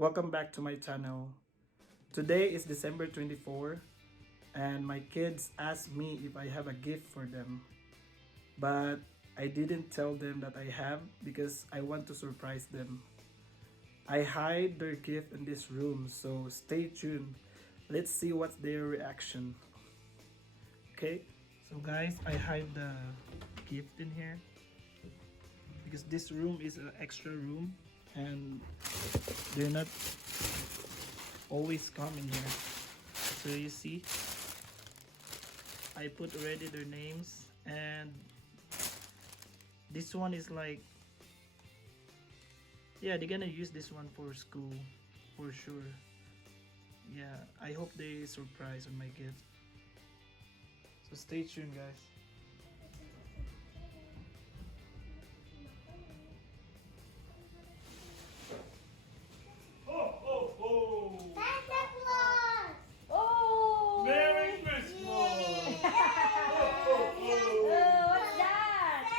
welcome back to my channel. Today is December 24 and my kids asked me if I have a gift for them. But I didn't tell them that I have because I want to surprise them. I hide their gift in this room, so stay tuned. Let's see what's their reaction. Okay? So guys, I hide the gift in here because this room is an extra room and they're not always come in here. So you see, I put already their names, and this one is like, yeah, they're gonna use this one for school for sure. Yeah, I hope they surprise on my gift. So stay tuned, guys. Santa Claus! Oh! Merry Christmas! What's that?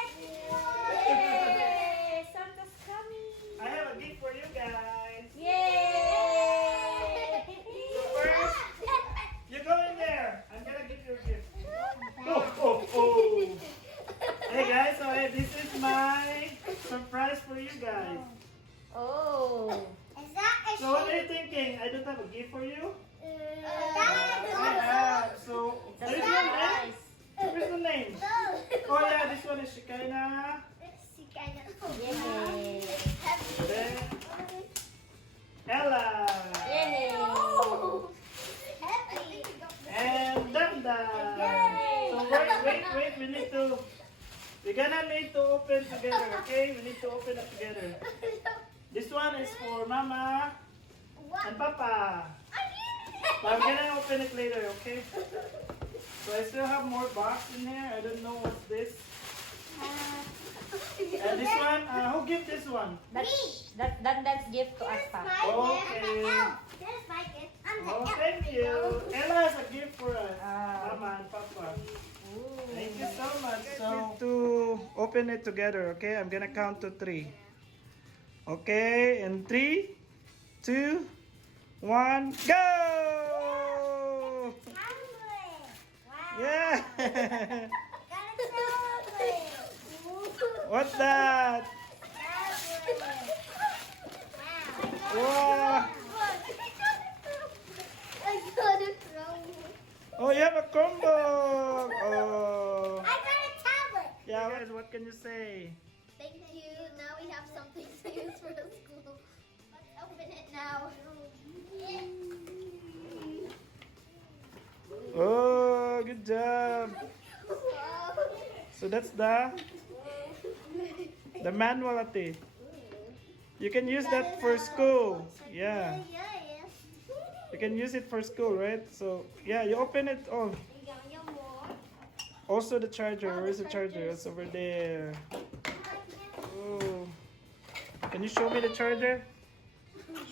Yay! Santa's coming! I have a gift for you guys. Yay! First, you go in there. I'm gonna give you a gift. Hey guys, so this is my surprise for you guys. Oh! Is that a So what are you thinking? I don't have a gift for you? I That have. So It's a there's one name. surprise! Where's the name? Oh yeah, this one is Shekinah. Yay! Then Ella. Yay! And Danda. So wait, we're gonna need to open together, okay? We need to open it together. This one is for Mama and Papa. But I'm gonna open it later, okay? So I still have more box in here. I don't know what's this. And this one, who give this one? That's gift to us, pa. Okay. That's my gift. I'm the Oh, elf. thank you. Ella has a gift for us. Mama and Papa. Ooh. Thank you so much. So to open it together, okay? I'm gonna count to 3. Okay, in 3, 2, 1, go! Chocolate. Wow. Yeah! Got a chocolate. What's that? Chocolate. Wow! I got a Chromebook. Oh, you have a Chromebook! Oh! I got a tablet. Yeah, guys, what can you say? Thank you. Now we have something to use for the school. Let's open it now. Oh, good job! So that's the manual, ate. You can use that for school. Yeah. You can use it for school, right? So, yeah, you open it. Oh, also the charger. Where's the charger? It's over there. Oh. Can you show me the charger?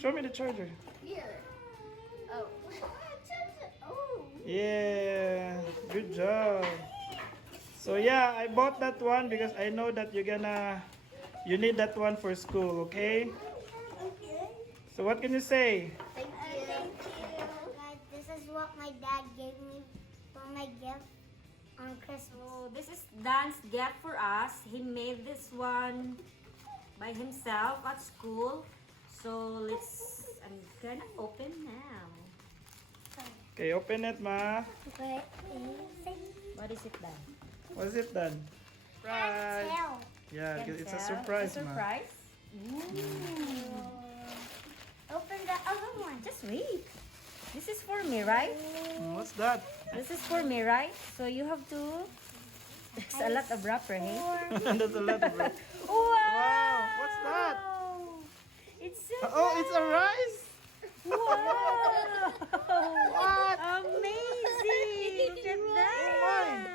Show me the charger. Here. Oh. Oh. Yeah. Good job. So, yeah, I bought that one because I know that you need that one for school, okay? Okay. So, what can you say? Thank you. Guys, this is what my dad gave me for my gift on Christmas. So this is Dan's gift for us. He made this one by himself at school. So I'm gonna open now. Okay, open it, ma. Okay. What is it, Dan? What is it then? Surprise. Yeah, Can it's a tell? surprise, It's a ma. surprise. Open the other one. Just wait. This is for me, right? What's that? This is for me, right? So you have to. There's a lot of wrapper, hey? That's a lot of it. Wow! Wow, what's that? It's so Oh, it's a rice? Wow! What? Amazing! Look at that!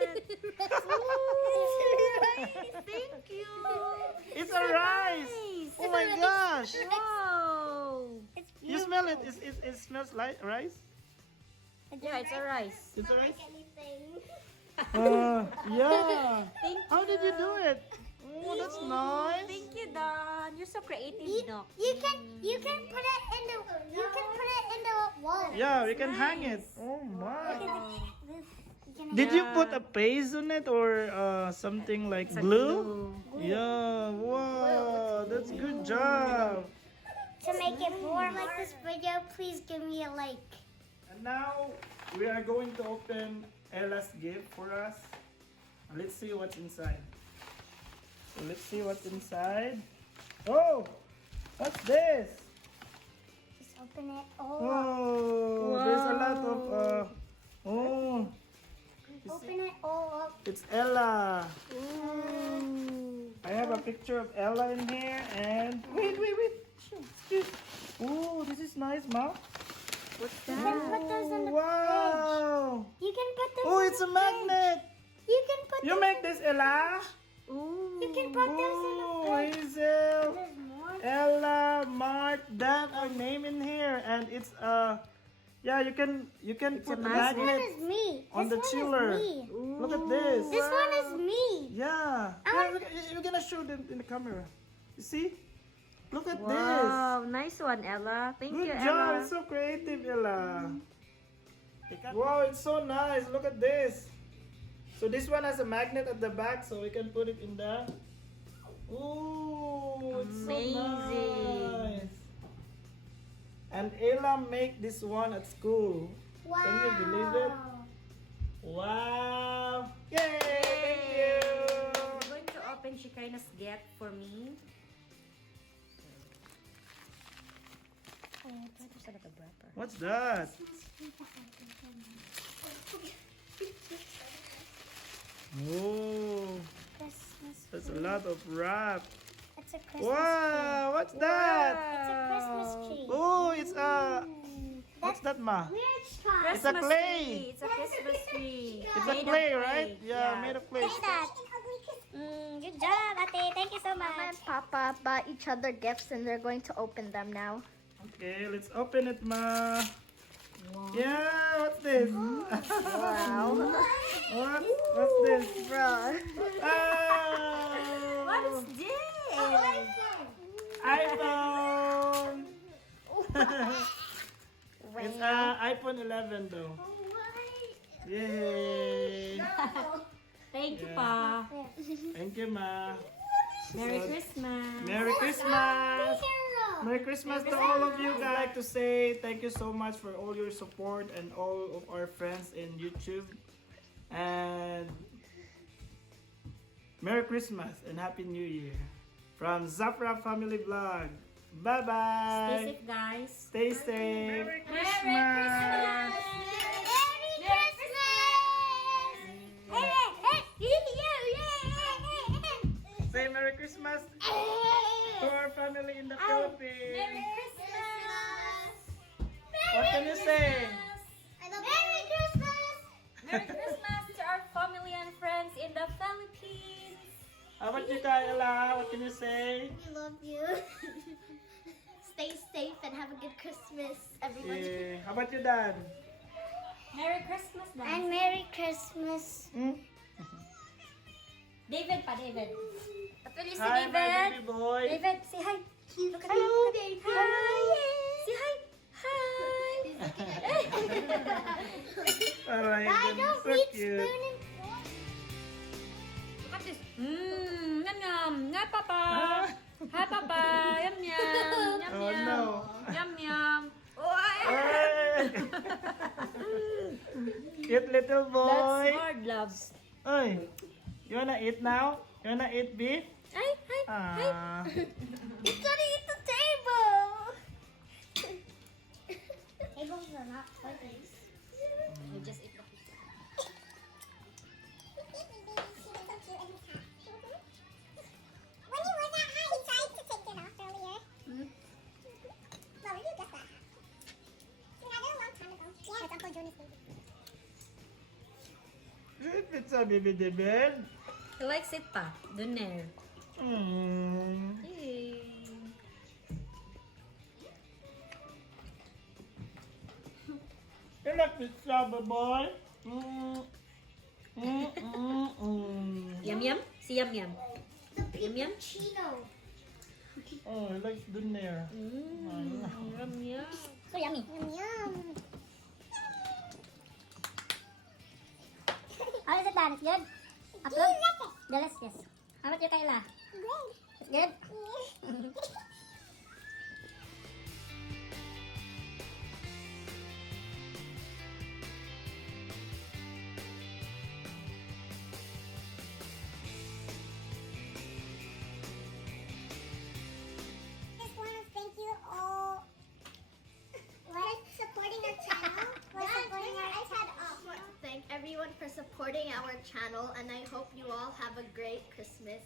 Thank you! It's a rice. Nice! Oh my gosh. Wow! You smell it. It smells like rice. Yeah, it's a rice. It's a rice. Anything. Yeah. Thank you. How did you do it? Oh, that's nice. Thank you, Don. you're so creative, no? You can put it in the wall. Yeah, we can hang it. Oh my. Did Did you put a paste on it or something like glue? Yeah, wow, that's good job. To make it more like this video, please give me a like. And now we are going to open Ella's gift for us. Let's see what's inside. So let's see what's inside. Oh, what's this? Just open it all up. Oh, there's a lot of oh, Open it all up. it's Ella. Ooh. I have a picture of Ella in here and wait. Oh, this is nice, Mom. What's You can put those in the Wow. You can put those Oh, in it's the a magnet. fridge. You can put You make this, Ella? Ooh. You can put those in the Oh, fridge. Hazel, There's more. Ella, Mark, Dan are name in here, and it's yeah, you can put a the This one magnet is me. on the This one chiller. is me. Look at this. This one is me. Yeah, I yeah, want- look, you're gonna show them in the camera. You see? Look at Wow, nice one, Ella. this. Thank Good you, job. Ella. It's so creative, Ella. Wow, it's so nice. Look at this. So this one has a magnet at the back, so we can put it in the. Ooh, it's Amazing. so nice. And Ella make this one at school. Wow. Can you believe it? Wow! Yay! Thank you. I'm going to open Shekinah's gift for me. What's that? Oh, Christmas. that's a lot of wrap. It's a Christmas Wow! What's that? tree. It's a Christmas tree. Oh, it's a. What's that, Ma? Which kind? It's a Christmas clay. tree. It's a Christmas tree. It's a Made of clay, right? Yeah, Yeah. made of clay. Look at that. Good job, Ate. Thank you so much. Mama and Papa bought each other gifts and they're going to open them now. Okay, let's open it, Ma. Yeah, what's this? Wow. What's this? Bruh. Oh, What is this? iPhone. It's iPhone 11 though. Yay! Thank you, Yeah. Pa. Thank you, Ma. Merry Christmas. Merry Christmas! Merry Christmas to all of you. I'd like to say thank you so much for all your support and all of our friends in YouTube. And Merry Christmas and Happy New Year from Zafra Family Vlog. Bye Stay bye. safe, guys. Stay safe. Merry Christmas. Say Merry Christmas to our family in the Philippines. Merry Christmas. What can you say? Merry Christmas! Merry Christmas to our family and friends in the Philippines. How about you, Kayla? What can you say? We love you. Stay safe and have a good Christmas, everyone. Yeah. How about you, Dan? Merry Christmas, Dan. And Merry Christmas. David pa, David. Apel si Hi, my David. baby boy. David, say hi. Look at Hello, him. baby. Hi. Say hi. Hi. Alright, I then, don't so need cute. spoon and fork. Look at this. Yum yum. Hi, Papa. Ah. Hi, Papa. Yum yum. Yum Oh, yum. no. Yum yum. Oh, Hey. Cute little that's boy. hard, love. Oy, you wanna eat now? You wanna eat beef? Hi, hi, hi. Ah. He's gonna eat the table. Tables are not toys. You just eat the pizza. When you were that high, he tried to take it off earlier. Well, you got that. You had it a long time ago. Yeah, it's Uncle Jonas' baby. Good pizza, baby David. He likes it pa. Dun there. Hey. You like pizza, boy? Mm. Yum yum. Si Yum Yum. The Yum yum. Chino. Oh, he likes Donair. Yum, yum. So yummy. Yum yum. How is it, Dan? It's good? Approve? Delicious. How about you, Kayla? Good. It's good? Just want to thank you all for supporting our channel. For supporting our Thank everyone for supporting our channel, and I hope you all have a great Christmas.